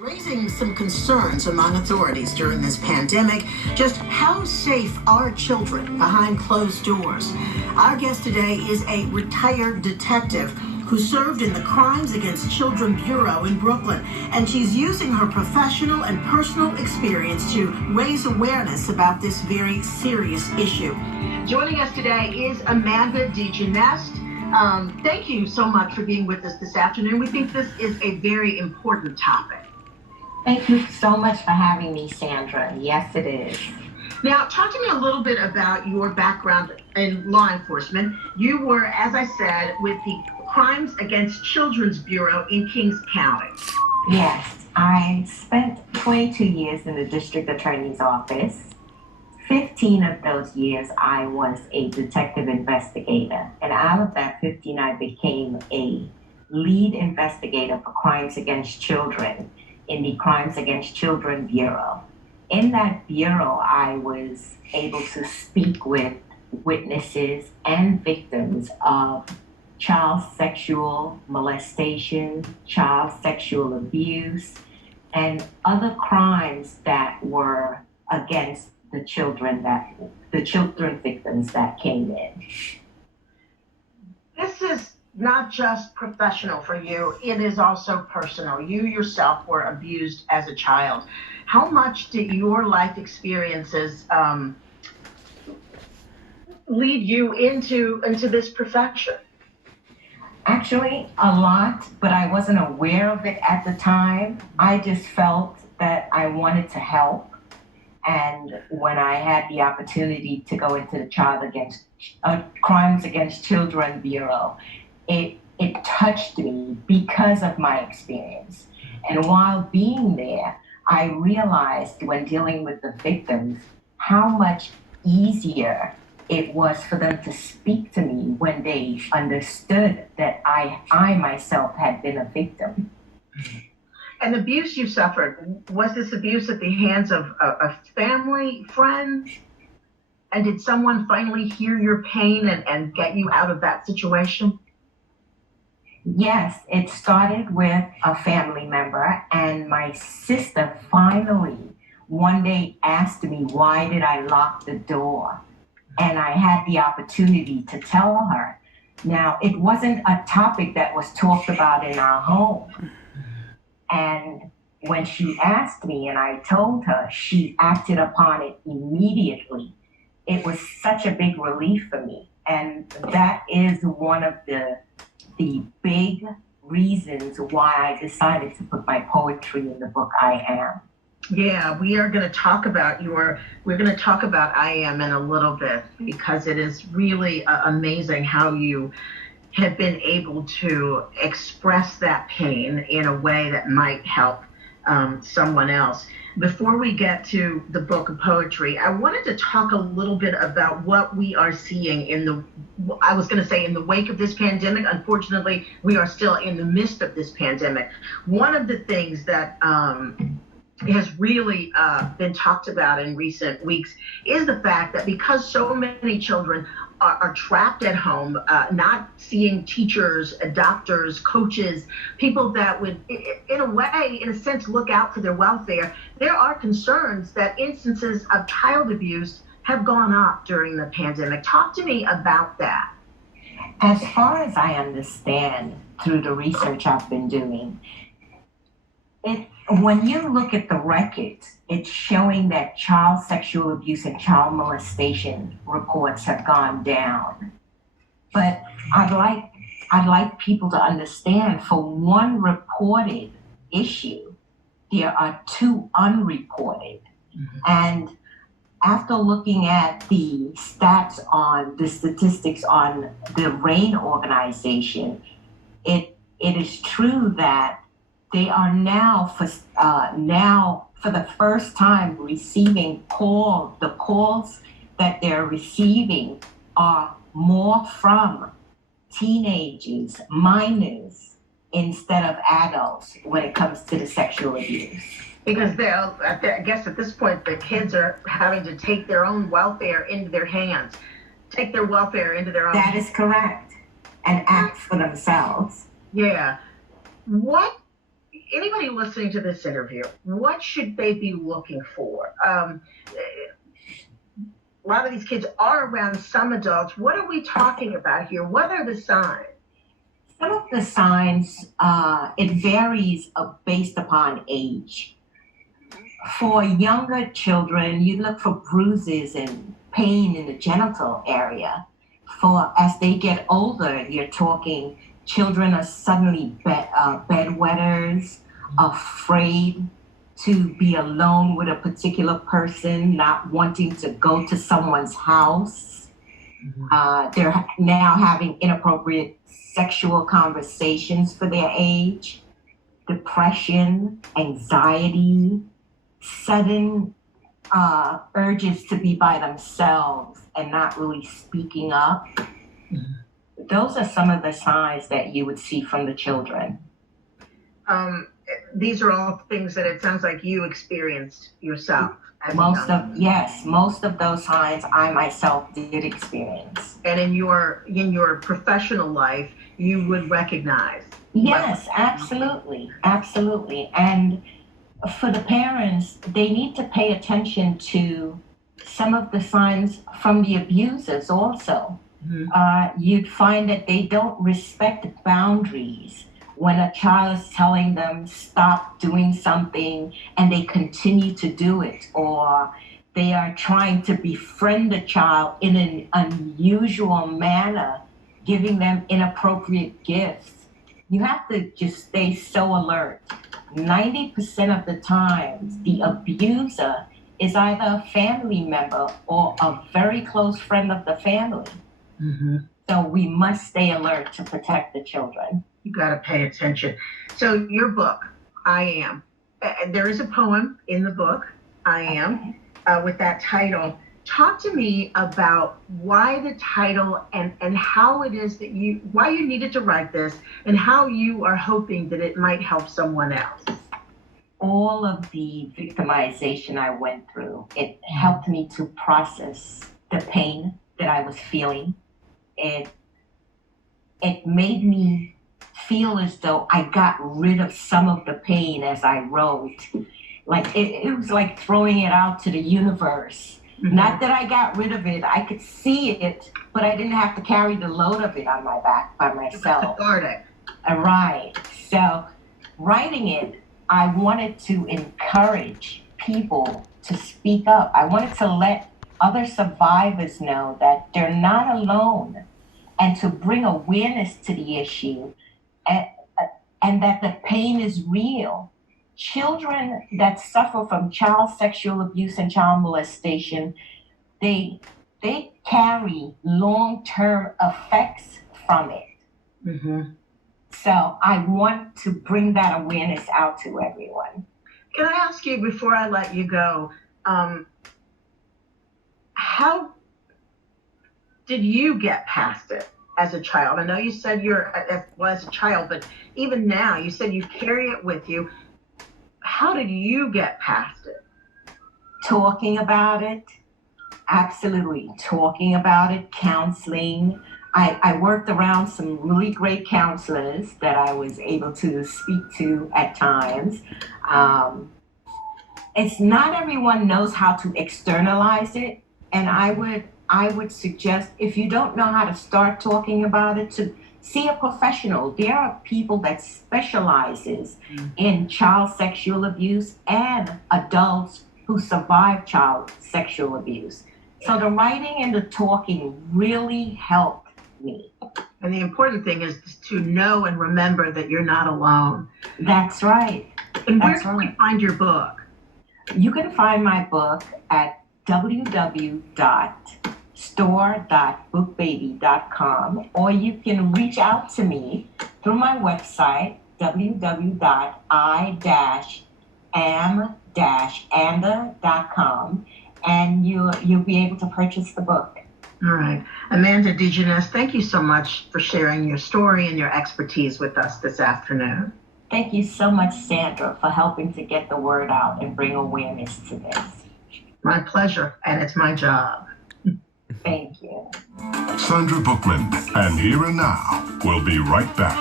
Raising some concerns among authorities during this pandemic. Just how safe are children behind closed doors? Our guest today is a retired detective who served in the Crimes Against Children Bureau in Brooklyn, and she's using her professional and personal experience to raise awareness about this very serious issue. Joining us today is Jasmine de Geneste. Thank you so much for being with us this afternoon. We think this is a very important topic. Thank you so much for having me, Sandra. Yes, it is. Now, talk to me a little bit about your background in law enforcement. You were, as I said, with the Crimes Against Children's Bureau in Kings County. Yes, I spent 22 years in the district attorney's office. 15 of those years, I was a detective investigator. And out of that 15, I became a lead investigator for crimes against children in the Crimes Against Children Bureau. In that bureau, I was able to speak with witnesses and victims of child sexual molestation, child sexual abuse, and other crimes that were against the children victims that came in. This is not just professional for you, it is also personal. You yourself were abused as a child. How much did your life experiences lead you into this profession? Actually, a lot, but I wasn't aware of it at the time. I just felt that I wanted to help. And when I had the opportunity to go into the Crimes Against Children Bureau, it touched me because of my experience. And while being there, I realized when dealing with the victims how much easier it was for them to speak to me when they understood that I myself had been a victim. And the abuse you suffered, was this abuse at the hands of a family, friends? And did someone finally hear your pain and get you out of that situation? Yes, it started with a family member, and my sister finally one day asked me, why did I lock the door? And I had the opportunity to tell her. Now, it wasn't a topic that was talked about in our home. And when she asked me and I told her, she acted upon it immediately. It was such a big relief for me. And that is one of the big reasons why I decided to put my poetry in the book I Am. Yeah, we are going to talk about I Am in a little bit, because it is really amazing how you have been able to express that pain in a way that might help someone else. Before we get to the book of poetry, I wanted to talk a little bit about what we are seeing in the wake of this pandemic. Unfortunately, we are still in the midst of this pandemic. One of the things that has really been talked about in recent weeks is the fact that because so many children are trapped at home, not seeing teachers, doctors, coaches, people that would, in a sense, look out for their welfare, there are concerns that instances of child abuse have gone up during the pandemic. Talk to me about that. As far as I understand through the research I've been doing, when you look at the records, it's showing that child sexual abuse and child molestation reports have gone down. But I'd like people to understand, for one reported issue, there are two unreported. Mm-hmm. And after looking at the statistics on the RAIN organization, it is true that they are now for the first time receiving the calls that they're receiving are more from teenagers, minors, instead of adults when it comes to the sexual abuse. Because I guess at this point, the kids are having to take their own welfare into their hands, take their welfare into their own hands. That is correct. And act for themselves. Yeah. What anybody listening to this interview, what should they be looking for? A lot of these kids are around some adults. What are we talking about here? What are the signs? Some of the signs, it varies based upon age. For younger children, you look for bruises and pain in the genital area. For as they get older, you're talking children are suddenly bedwetters, afraid to be alone with a particular person, not wanting to go to someone's house. They're now having inappropriate sexual conversations for their age, depression, anxiety, sudden urges to be by themselves and not really speaking up. Those are some of the signs that you would see from the children. These are all things that it sounds like you experienced yourself. Most of those signs I myself did experience. And in your professional life, you would recognize. Yes, absolutely. And for the parents, they need to pay attention to some of the signs from the abusers also. You'd find that they don't respect boundaries. When a child is telling them stop doing something and they continue to do it, or they are trying to befriend the child in an unusual manner, giving them inappropriate gifts, you have to just stay so alert. 90% of the times, the abuser is either a family member or a very close friend of the family. So we must stay alert to protect the children. You got to pay attention. So your book, I Am. There is a poem in the book, I Am, with that title. Talk to me about why the title and how it is that why you needed to write this and how you are hoping that it might help someone else. All of the victimization I went through, it helped me to process the pain that I was feeling. It made me feel as though I got rid of some of the pain as I wrote. Like it was like throwing it out to the universe. Not that I got rid of it, I could see it, but I didn't have to carry the load of it on my back by myself. Cathartic. Right. So writing it, I wanted to encourage people to speak up. I wanted to let other survivors know that they're not alone, and to bring awareness to the issue, and that the pain is real. Children that suffer from child sexual abuse and child molestation, they carry long-term effects from it. So I want to bring that awareness out to everyone. Can I ask you, before I let you go, how did you get past it as a child? I know you said as a child, but even now, you said you carry it with you. How did you get past it? Talking about it, absolutely. Talking about it, counseling. I worked around some really great counselors that I was able to speak to at times. It's not everyone knows how to externalize it, and I would suggest, if you don't know how to start talking about it, to see a professional. There are people that specializes in child sexual abuse and adults who survive child sexual abuse. So the writing and the talking really helped me. And the important thing is to know and remember that you're not alone. That's right. And where can we find your book? You can find my book at www.store.bookbaby.com, or you can reach out to me through my website, www.i-am-anda.com, and you'll be able to purchase the book. All right. Amanda de Geneste, thank you so much for sharing your story and your expertise with us this afternoon. Thank you so much, Sandra, for helping to get the word out and bring awareness to this. My pleasure, and it's my job. Thank you. Sandra Bookman, and Here and Now. We'll be right back.